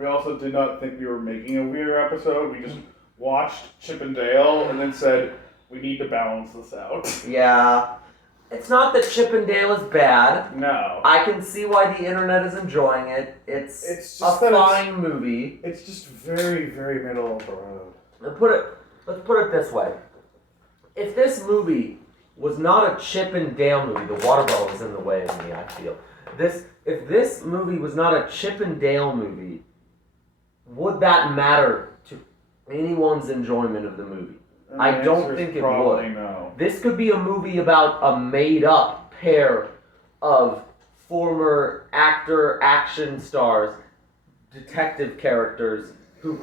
We also did not think we were making a weird episode. We just watched Chip and Dale and then said, we need to balance this out. Yeah. It's not that Chip and Dale is bad. No. I can see why the internet is enjoying it. It's just a fine movie. It's just very, very middle of the road. Let's put it this way. If this movie was not a Chip and Dale movie, the water bottle is in the way of me, I feel. If this movie was not a Chip and Dale movie, would that matter to anyone's enjoyment of the movie? I don't think it would. No. This could be a movie about a made-up pair of former action stars, detective characters who,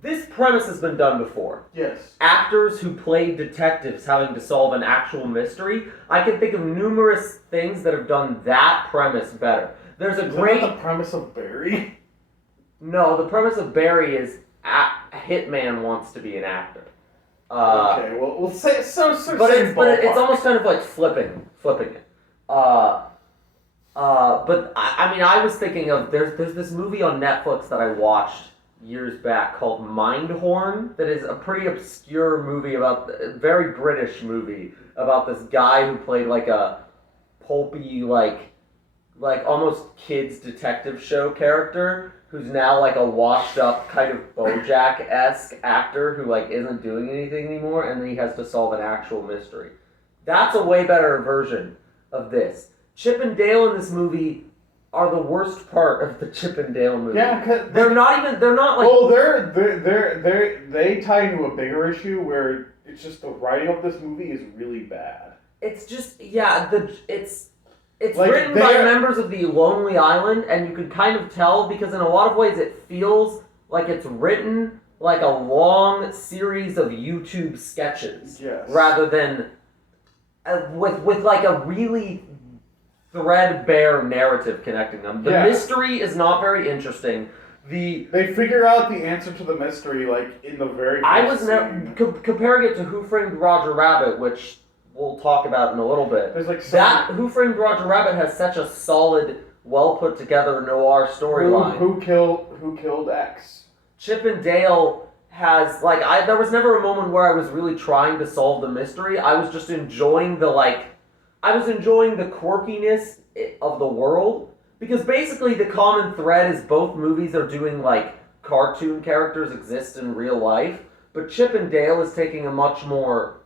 this premise has been done before. Yes. Actors who play detectives having to solve an actual mystery. I can think of numerous things that have done that premise better. There's a great... Is that the premise of Barry? No, the premise of Barry is a hitman wants to be an actor. Okay, well, we'll say so. But it's almost kind of like flipping it. But I was thinking of there's this movie on Netflix that I watched years back called Mindhorn that is a pretty obscure movie about a very British movie about this guy who played like a pulpy like almost kids detective show character who's now like a washed up kind of BoJack-esque actor who like isn't doing anything anymore, and then he has to solve an actual mystery. That's a way better version of this. Chip and Dale in this movie are the worst part of the Chip and Dale movie. Yeah, because they're not like. Well, they tie into a bigger issue where it's just the writing of this movie is really bad. It's just It's like written by members of the Lonely Island, and you can kind of tell because in a lot of ways it feels like it's written like a long series of YouTube sketches, yes, rather than with like a really threadbare narrative connecting them. The mystery is not very interesting. They figure out the answer to the mystery like in the very first scene. Comparing it to Who Framed Roger Rabbit, which we'll talk about in a little bit. There's like Who Framed Roger Rabbit has such a solid, well put together noir storyline. Who killed X? Chip and Dale has there was never a moment where I was really trying to solve the mystery. I was just enjoying the quirkiness of the world, because basically the common thread is both movies are doing like cartoon characters exist in real life, but Chip and Dale is taking a much more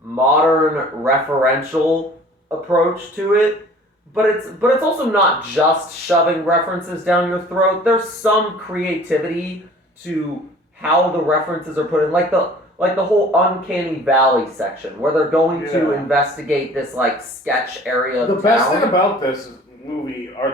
modern referential approach to it, but it's also not just shoving references down your throat. There's some creativity to how the references are put in, like the whole Uncanny Valley section where they're going to investigate this like sketch area of the town. Best thing about this movie are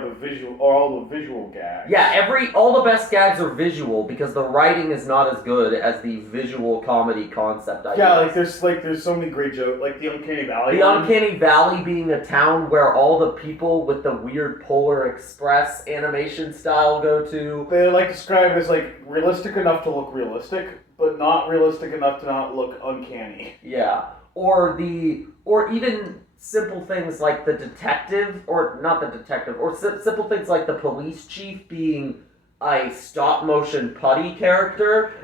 all the visual gags. Yeah, all the best gags are visual because the writing is not as good as the visual comedy concept idea. Yeah, there's so many great jokes, like the Uncanny Valley. Uncanny Valley being a town where all the people with the weird Polar Express animation style go to. They like describe it as like realistic enough to look realistic, but not realistic enough to not look uncanny. Yeah, or even simple things like the detective, or not the detective, or simple things like the police chief being a stop motion putty character,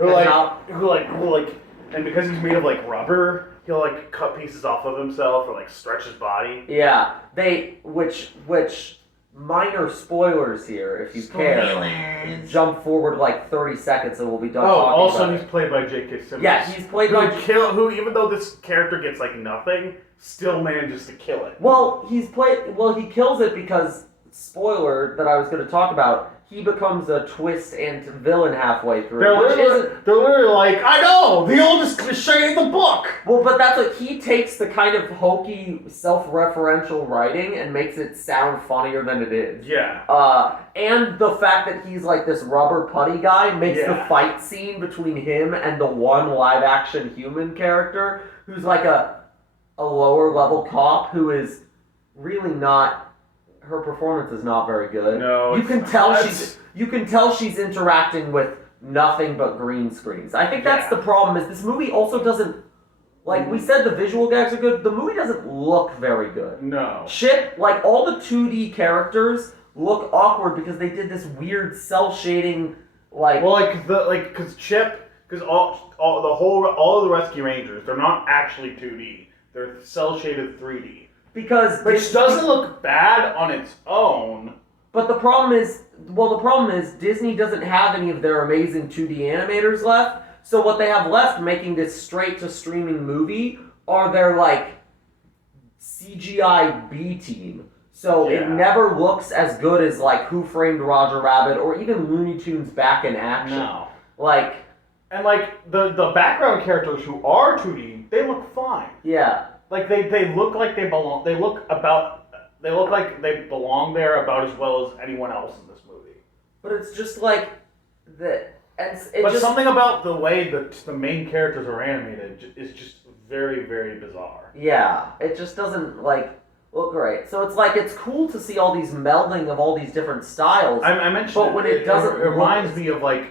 and because he's made of like rubber, he'll like cut pieces off of himself or like stretch his body. Yeah, which minor spoilers here if you care. Jump forward like 30 seconds and we'll be done talking also about he's played by J.K. Simmons. Yeah, he's played by who even though this character gets like nothing, still manages to kill it. Well, he kills it because, spoiler that I was going to talk about, he becomes a twist and villain halfway through. They're literally like, I know! The oldest cliche in the book! Well, but that's like, he takes the kind of hokey, self-referential writing and makes it sound funnier than it is. Yeah. And the fact that he's like this rubber putty guy makes the fight scene between him and the one live-action human character, who's like a lower-level cop who is really not... Her performance is not very good. No, you can tell she's interacting with nothing but green screens. I think that's the problem. Is this movie also doesn't, like we said, the visual gags are good. The movie doesn't look very good. No. Chip, like all the 2D characters look awkward because they did this weird cell shading, like... Well, because Chip, because all of the Rescue Rangers, they're not actually 2D. They're cell-shaded 3D. Because... Which doesn't look bad on its own. But the problem is Disney doesn't have any of their amazing 2D animators left. So what they have left making this straight-to-streaming movie are their, like, CGI B team. So it never looks as good as, like, Who Framed Roger Rabbit or even Looney Tunes Back in Action. No. Like... And, like, the background characters who are 2D, they look fine. Yeah. Like, they look like they belong. They look like they belong there about as well as anyone else in this movie. But it's just like something about the way that the main characters are animated is just very, very bizarre. Yeah, it just doesn't like look great. So it's like it's cool to see all these melding of all these different styles. I mentioned, but when it doesn't, it reminds me of like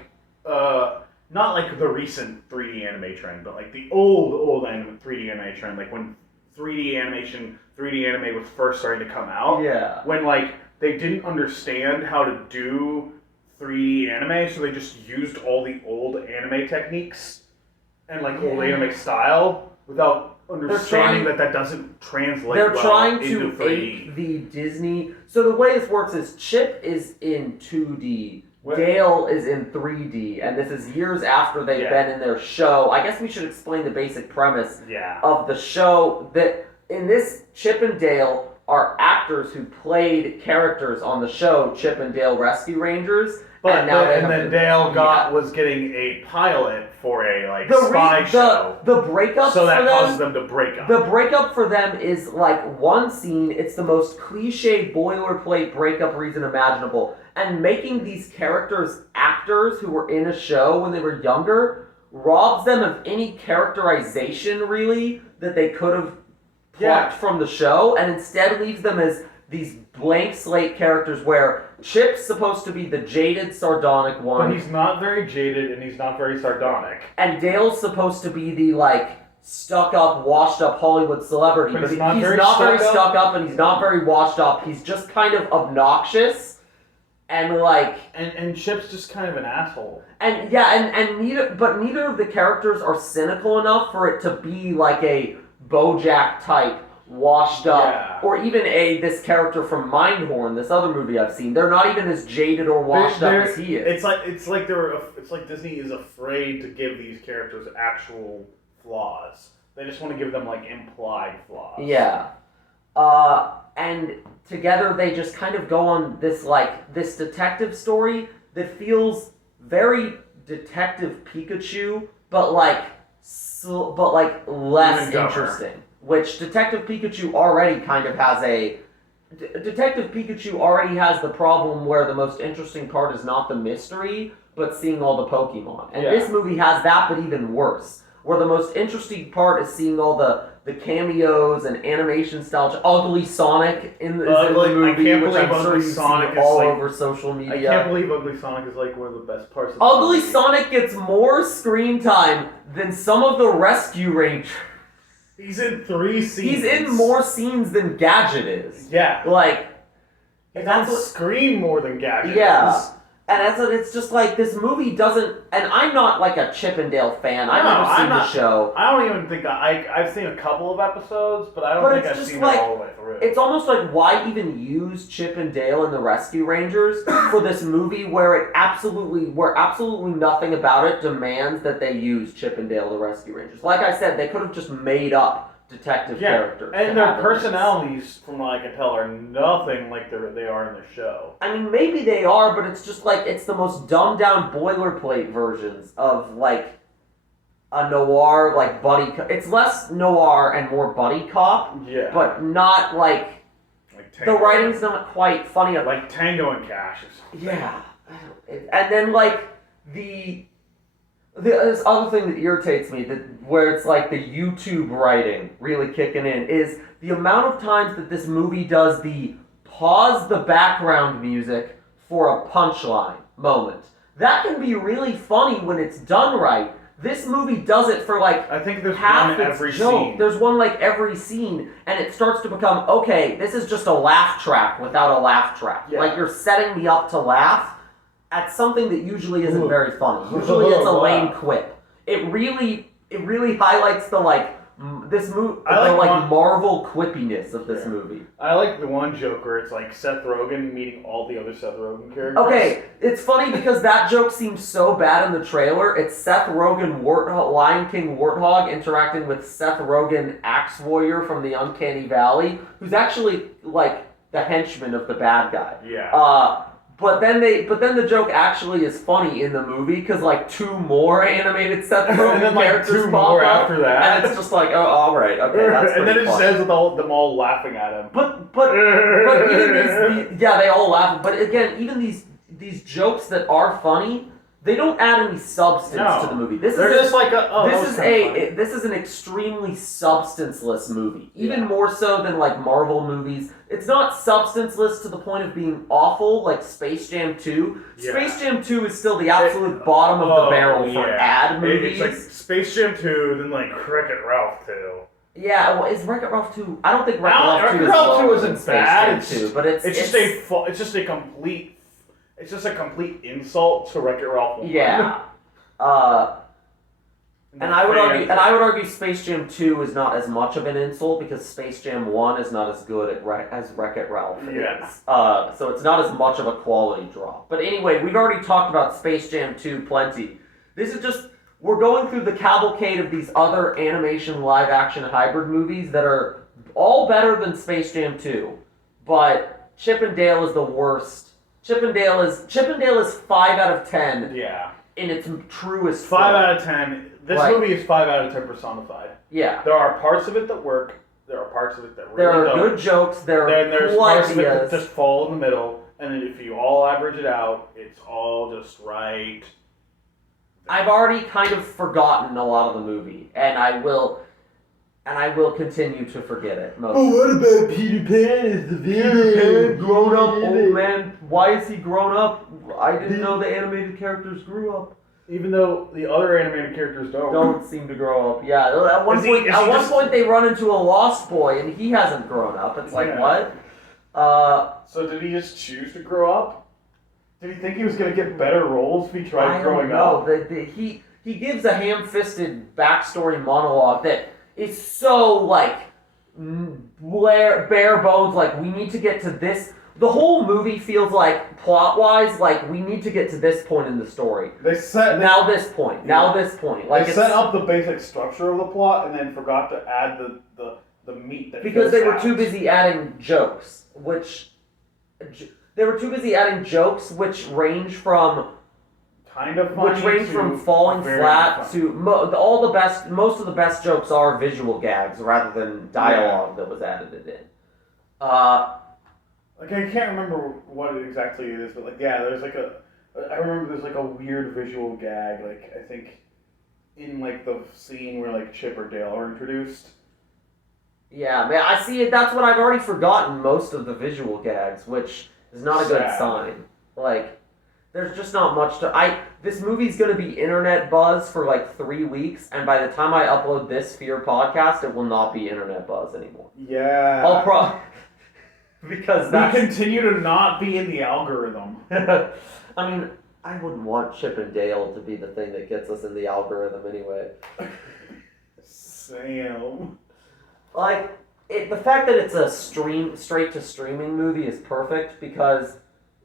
not like the recent 3D anime trend, but like the old 3D anime trend, like when 3D anime was first starting to come out. Yeah. When like they didn't understand how to do 3D anime, so they just used all the old anime techniques and like old anime style without understanding that doesn't translate they're well trying into to 3D. ape the Disney. So the way this works is Chip is in 2D. Dale is in 3D, and this is years after they've been in their show. I guess we should explain the basic premise of the show. That in this, Chip and Dale are actors who played characters on the show Chip and Dale Rescue Rangers. But then Dale was getting a pilot for a spy show. The breakup so that for them, causes them to break up. The breakup for them is like one scene. It's the most cliche boilerplate breakup reason imaginable. And making these characters actors who were in a show when they were younger robs them of any characterization really that they could have plucked from the show, and instead leaves them as these blank slate characters where Chip's supposed to be the jaded, sardonic one. But he's not very jaded and he's not very sardonic. And Dale's supposed to be the, like, stuck-up, washed-up Hollywood celebrity. But he's not very stuck-up and he's not very washed-up. He's just kind of obnoxious and, like... And Chip's just kind of an asshole. And, yeah, and neither of the characters are cynical enough for it to be, like, a BoJack type washed up, or even this character from Mindhorn, this other movie I've seen. They're not even as jaded or washed up as he is. It's like Disney is afraid to give these characters actual flaws. They just want to give them like implied flaws. Yeah, and together they just kind of go on this detective story that feels very Detective Pikachu, but less interesting. Which Detective Pikachu already kind of has Detective Pikachu already has the problem where the most interesting part is not the mystery, but seeing all the Pokemon. And this movie has that, but even worse. Where the most interesting part is seeing all the cameos and animation style. Ugly Sonic in the movie, which I'm sure you see all over social media. I can't believe Ugly Sonic is like one of the best parts of the Ugly movie. Sonic gets more screen time than some of the Rescue Rangers. He's in 3 scenes. He's in more scenes than Gadget is. Yeah. Like... He's on screen more than Gadget is. And it's just like, this movie doesn't... And I'm not like a Chip and Dale fan. I've never seen the show. I don't even think... I've seen a couple of episodes, but I don't think I've seen it all the way through. It's almost like, why even use Chip and Dale and the Rescue Rangers for this movie where absolutely nothing about it demands that they use Chip and Dale, the Rescue Rangers. Like I said, they could have just made up detective characters. And their personalities, from what I can tell, are nothing like they are in the show. I mean, maybe they are, but it's just like, it's the most dumbed down boilerplate versions of like a noir, like buddy cop. It's less noir and more buddy cop, but not like the writing's not quite funny enough. Like Tango and Cash. Yeah. And then like this other thing that irritates me, where it's like the YouTube writing really kicking in, is the amount of times that this movie does the pause the background music for a punchline moment. That can be really funny when it's done right, This movie does it for like I think there's half one its every joke. scene. There's one like every scene, and it starts to become, okay, this is just a laugh track without a laugh track. Yeah. Like, you're setting me up to laugh at something that usually isn't very funny. Usually it's a lame quip. It really highlights the like Marvel quippiness of this movie. I like the one joke where it's like Seth Rogen meeting all the other Seth Rogen characters. Okay, it's funny because that joke seems so bad in the trailer. It's Seth Rogen, Lion King Warthog, interacting with Seth Rogen, Axe Warrior from the Uncanny Valley, who's actually like the henchman of the bad guy. Yeah. But then the joke actually is funny in the movie because like 2 more animated Seth Rogen and then, like, characters 2 pop more up, after that. and it's just like, oh, all right, okay, that's and then pretty it funny. says with them all laughing at him. But even these, they all laugh. But again, even these jokes that are funny, they don't add any substance to the movie. This is an extremely substanceless movie, even more so than like Marvel movies. It's not substanceless to the point of being awful, like Space Jam 2. Yeah. Space Jam 2 is still the absolute bottom of the barrel for ad movies. It's like Space Jam 2, then like Wreck-It Ralph 2. Yeah, well, is Wreck-It Ralph 2? I don't think Wreck-It Ralph 2 is Ralph 2 lower isn't than Space bad. Jam 2, but It's just a complete insult to Wreck-It Ralph 1. Yeah. And I would argue Space Jam 2 is not as much of an insult because Space Jam 1 is not as good as Wreck-It Ralph is. So it's not as much of a quality drop. But anyway, we've already talked about Space Jam 2 plenty. This is just, we're going through the cavalcade of these other animation live-action hybrid movies that are all better than Space Jam 2. But Chip and Dale is the worst. Chip and Dale is 5 out of 10. Yeah. In its truest 5 form. out of 10. This movie is 5 out of 10 personified. Yeah. There are parts of it that work. There are parts of it that really don't. There are good jokes. There's cool parts ideas. of it that just fall in the middle. And then if you all average it out, it's all just right. I've already kind of forgotten a lot of the movie, and I will continue to forget it. What about Peter Pan as the villain? Grown up old man. Why is he grown up? I didn't know the animated characters grew up. Even though the other animated characters don't Seem to grow up. Yeah, at one point they run into a lost boy, and he hasn't grown up. It's like, what? So did he just choose to grow up? Did he think he was going to get better roles if he tried growing up? He gives a ham-fisted backstory monologue that is so, like, bare bones, like, we need to get to this. The whole movie feels like, plot-wise, like, we need to get to this point in the story. This point. Like, they set up the basic structure of the plot and then forgot to add the meat that because they were out. too busy adding jokes, which range from kind of funny from falling flat funny. to most of the best jokes are visual gags rather than dialogue that was added in. Like, I can't remember what exactly it is, but like, yeah, I remember there's like a weird visual gag, like, I think in like the scene where like Chip or Dale are introduced. Yeah, man, I see it. That's what I've already forgotten, most of the visual gags, which is not a good sign. Like, there's just not much to... This movie's going to be internet buzz for like 3 weeks, and by the time I upload this Fear podcast, it will not be internet buzz anymore. Yeah. Because we continue to not be in the algorithm. I mean, I wouldn't want Chip and Dale to be the thing that gets us in the algorithm anyway. Sam. Like, the fact that it's a straight to streaming movie is perfect because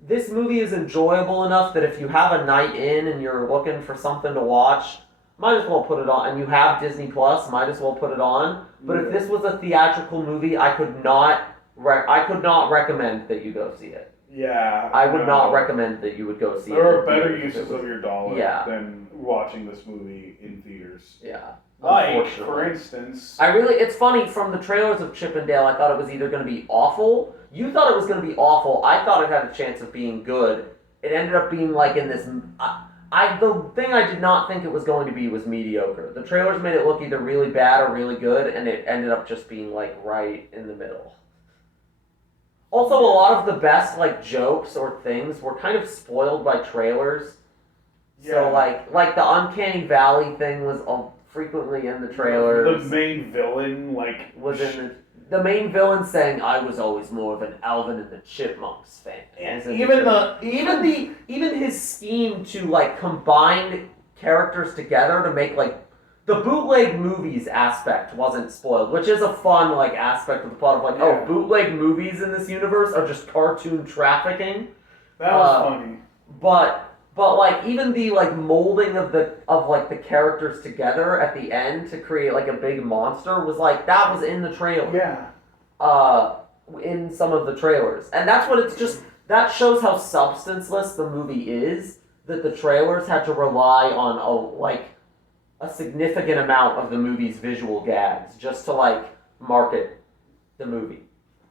this movie is enjoyable enough that if you have a night in and you're looking for something to watch, might as well put it on. And you have Disney Plus, might as well put it on. But if this was a theatrical movie, I could not recommend that you go see it. Yeah. I would not recommend that you would go see it. There are better uses of your dollar than watching this movie in theaters. Yeah. Like, for instance... it's funny, from the trailers of Chip and Dale, I thought it was either going to be awful. You thought it was going to be awful. I thought it had a chance of being good. It ended up being like in this... the thing I did not think it was going to be was mediocre. The trailers made it look either really bad or really good, and it ended up just being like right in the middle. Also, a lot of the best like jokes or things were kind of spoiled by trailers. So like the Uncanny Valley thing was frequently in the trailers. The main villain, like, was in the main villain saying, "I was always more of an Alvin and the Chipmunks fan." Yeah, even his scheme to like combine characters together to make like the bootleg movies aspect wasn't spoiled, which is a fun like aspect of the plot of like, oh, bootleg movies in this universe are just cartoon trafficking. that was funny. But like even the like molding of the characters together at the end to create like a big monster was like that was in the trailer. Yeah. In some of the trailers. And that's what it's just that shows how substanceless the movie is, that the trailers had to rely on a significant amount of the movie's visual gags just to like market the movie.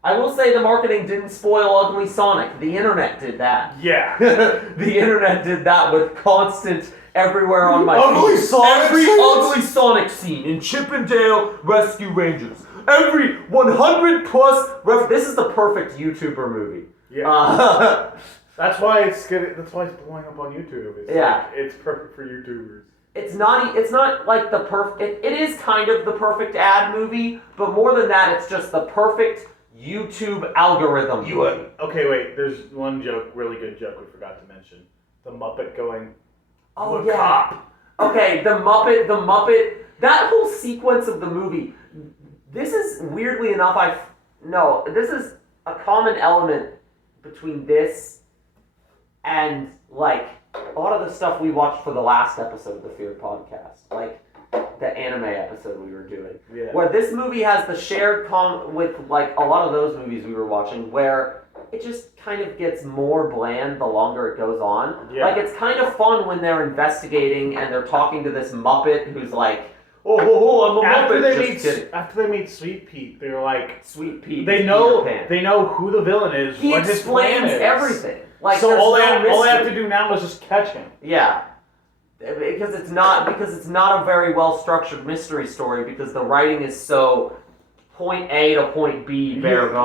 I will say the marketing didn't spoil Ugly Sonic. The internet did that. Yeah. The internet did that with constant everywhere on my Ugly feed. Sonic Every scenes? Ugly Sonic scene in Chip and Dale Rescue Rangers. Every 100 plus this is the perfect YouTuber movie. Yeah. That's why it's blowing up on YouTube. It's perfect for YouTubers. It's not like the perfect. It is kind of the perfect ad movie, but more than that, it's just the perfect YouTube algorithm. Okay, wait. There's one really good joke we forgot to mention. The Muppet going. Oh "I'm a yeah. cop." Okay, the Muppet. That whole sequence of the movie. This is weirdly enough. This is a common element between this and like a lot of the stuff we watched for the last episode of the Fear podcast, like the anime episode we were doing, where this movie has the shared with like a lot of those movies we were watching, where it just kind of gets more bland the longer it goes on. Yeah. Like it's kind of fun when they're investigating and they're talking to this Muppet who's like, I'm a Muppet. After they meet Sweet Pete, they're like, Sweet Pete. they know who the villain is. He what his plan explains is. everything. Like So all they mystery. have to do now is just catch him. Yeah. Because it's not a very well structured mystery story because the writing is so point A to point B bare bones.